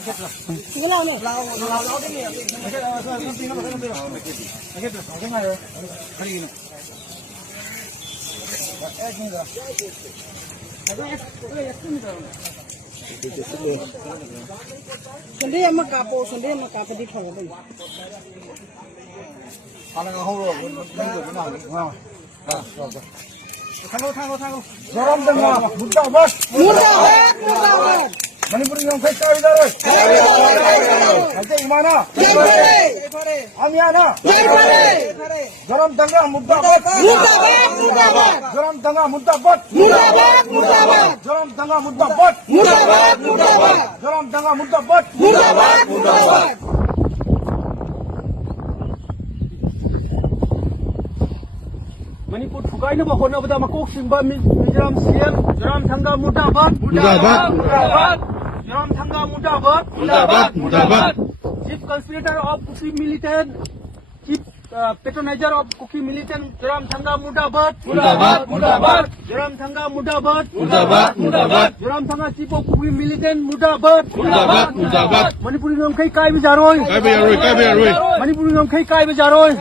Sige lang ni. Lao din ni. Sandi yang makapo di thong ba. Halang ho ro, Thango. Zoram danga, murdabat. Manipuri yang kai kai dar. Aje imana. Amiana. Zoram danga murdabat. Zoram danga murdabat. Zoram danga murdabat. Zoram danga murdabat. Manipur thukai na bahon abada makok simba Mizoram CM Zoram Thanga Murdabat. Zoram Thanga Murdabat. Chief Conspirator of Kuki Militant, Chief Patronizer of Kuki Militant Zoram Thanga Murdabat. Zoram Thanga Murdabat. Zoram Thanga Chief of Kuki Militant Murdabat. Manipur ngam kai kai bejaroi. Manipur ngam kai kai bejaroi.